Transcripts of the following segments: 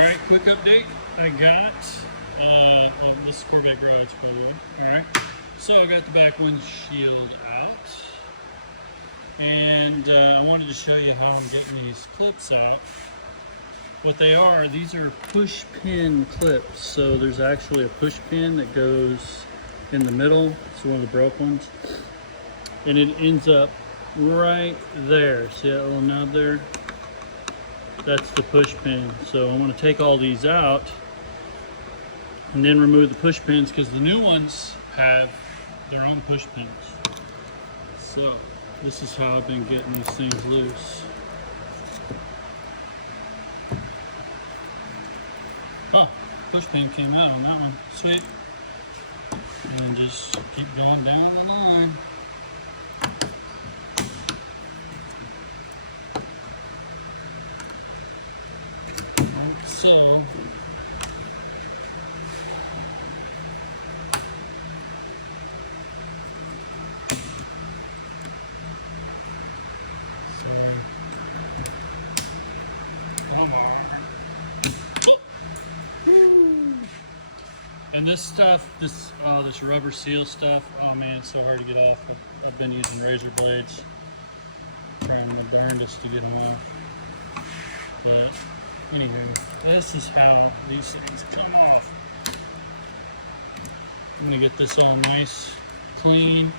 Alright, quick update. I got, this is Corvette Roads, by the way. Alright, so I got the back windshield out. And I wanted to show you how I'm getting these clips out. What they are, these are push pin clips. So there's actually a push pin that goes in the middle. It's one of the broke ones. And it ends up right there. See that little nub there? That's the push pin. So I'm going to take all these out and then remove the push pins because the new ones have their own push pins. So this is how I've been getting these things loose. Oh, push pin came out on that one. Sweet. And just keep going down the line. So come on. And this stuff, this rubber seal stuff, oh man, it's so hard to get off. I've been using razor blades, trying my darndest to get them off. But anyway, this is how these things come off. I'm gonna get this all nice, clean,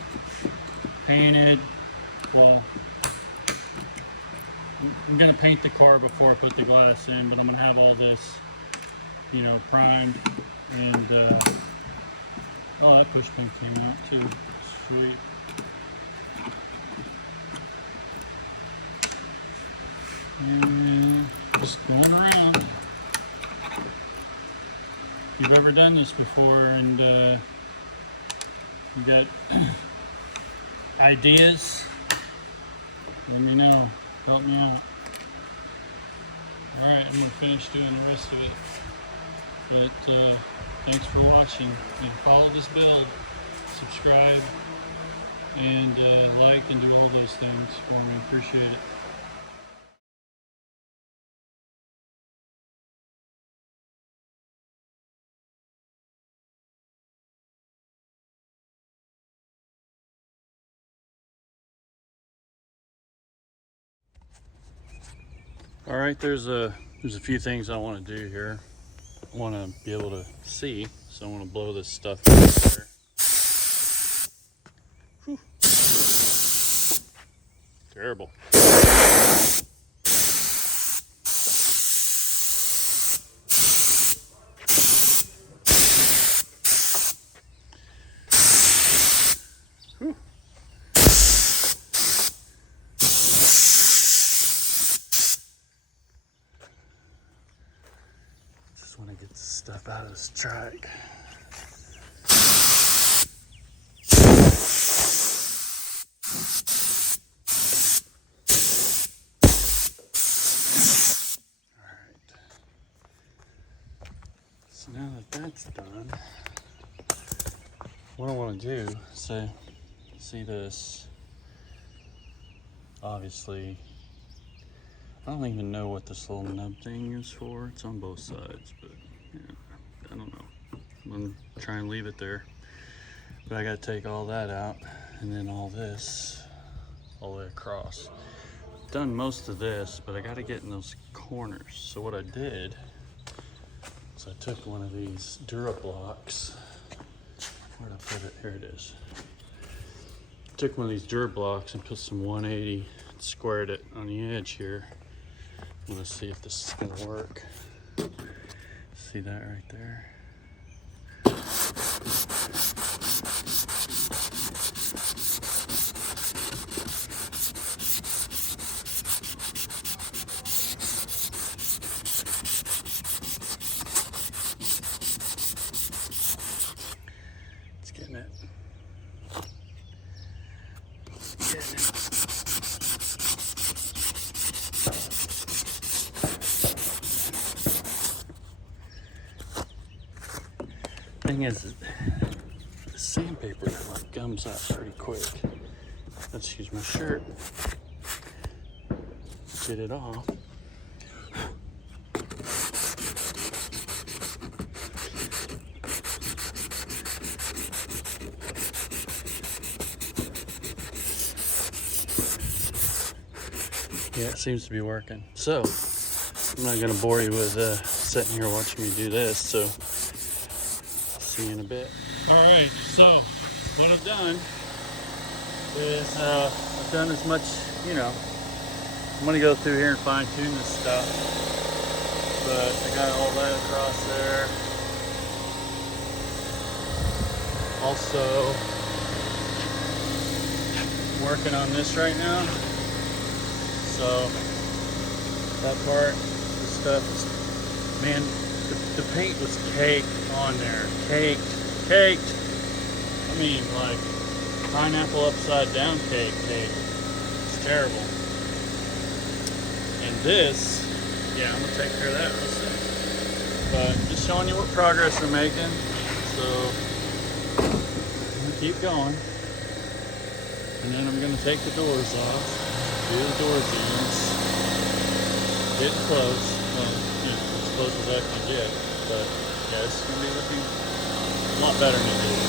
painted. Well, I'm gonna paint the car before I put the glass in, but I'm gonna have all this, you know, primed. And oh, that push pin came out too. Sweet. And just going around. If you've ever done this before and you got ideas, let me know. Help me out. Alright, I'm going to finish doing the rest of it. But thanks for watching. You can follow this build, subscribe, and like and do all those things for me. Appreciate it. All right, there's a few things I want to do here. I want to be able to see, so I want to blow this stuff out there. Whew. Terrible. Whew. Just want to get this stuff out of this truck. So now that that's done, what I want to do, so see this, obviously, I don't even know what this little nub thing is for. It's on both sides, but yeah, I don't know. I'm gonna try and leave it there. But I gotta take all that out and then all this all the way across. I've done most of this, but I gotta get in those corners. So what I did is I took one of these Durablocks. Where'd I put it? Here it is. Took one of these Durablocks and put some 180 and squared it on the edge here. Let's see if this is gonna work. See that right there? It's getting it. It's getting it. Thing is, the sandpaper like gums up pretty quick. Let's use my shirt. Get it off. Yeah, it seems to be working. So, I'm not gonna bore you with sitting here watching me do this, so I'll see you in a bit. All right, so what I've done is I've done as much, you know, I'm gonna go through here and fine tune this stuff, but I got all that across there. Also working on this right now, so that part, the stuff is, man, the paint was caked on there, caked. I mean, like pineapple upside down cake. It's terrible. And this, yeah, I'm gonna take care of that real soon. But just showing you what progress we're making. So I'm gonna keep going. And then I'm going to take the doors off, do the door jams, getting close. Well, you know, as close as I can get. But yeah, it's going to be looking a lot better than it did.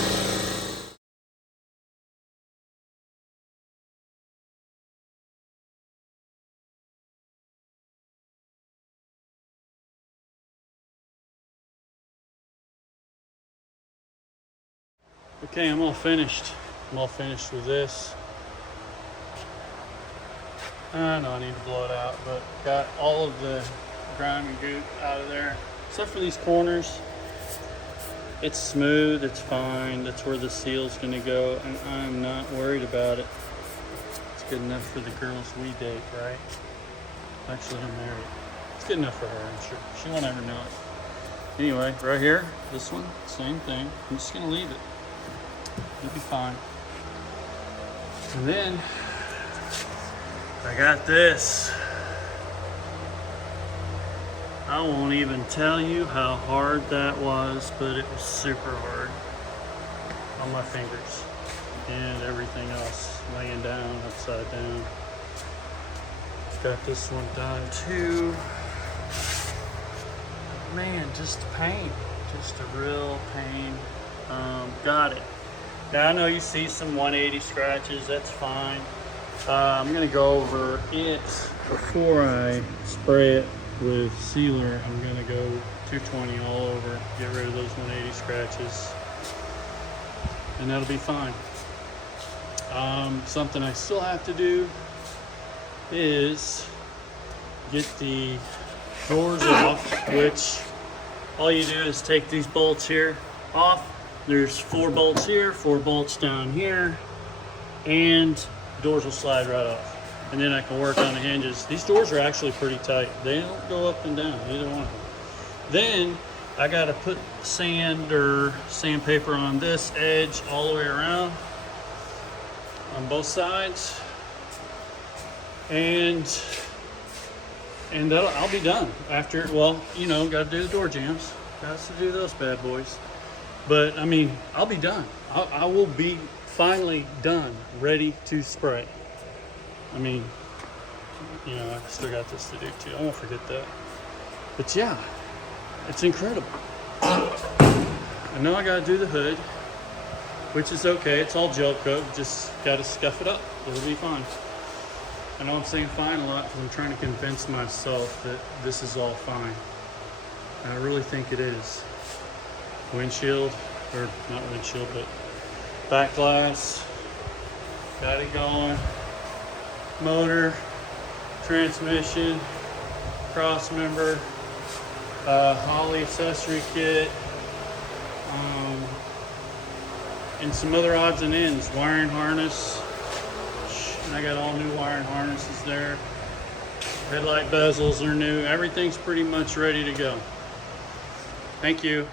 Okay, I'm all finished. I'm all finished with this. I know I need to blow it out, but got all of the grime and goop out of there, except for these corners. It's smooth, it's fine. That's where the seal's gonna go, and I'm not worried about it. It's good enough for the girls we date, right? Actually, I'm married. It's good enough for her, I'm sure. She won't ever know it. Anyway, right here, this one, same thing. I'm just gonna leave it. It'll be fine. And then I got this. I won't even tell you how hard that was, but it was super hard on my fingers and everything else, laying down, upside down. Got this one done too. Man, just pain, just a real pain. Got it. Now I know you see some 180 scratches, that's fine. I'm gonna go over it before I spray it with sealer. I'm gonna go 220 all over, get rid of those 180 scratches, and that'll be fine. Something I still have to do is get the doors off, which all you do is take these bolts here off. There's 4 bolts here, 4 bolts down here, and doors will slide right off. And then I can work on the hinges. These doors are actually pretty tight. They don't go up and down, either one of them. Then I gotta put sand or sandpaper on this edge all the way around on both sides. And I'll be done after. Well, you know, gotta do the door jambs. Got to do those bad boys. But I mean, I'll be done. I will be finally done, ready to spray. I mean, you know, I still got this to do too. I won't forget that. But yeah, it's incredible. I know I gotta do the hood, which is okay. It's all gel coat. Just gotta scuff it up. It'll be fine. I know I'm saying fine a lot because I'm trying to convince myself that this is all fine. And I really think it is. Windshield, or not windshield, but back glass, got it going. Motor, transmission, cross member, Holly accessory kit, and some other odds and ends. Wiring harness, and I got all new wiring harnesses there. Headlight bezels are new. Everything's pretty much ready to go. Thank you.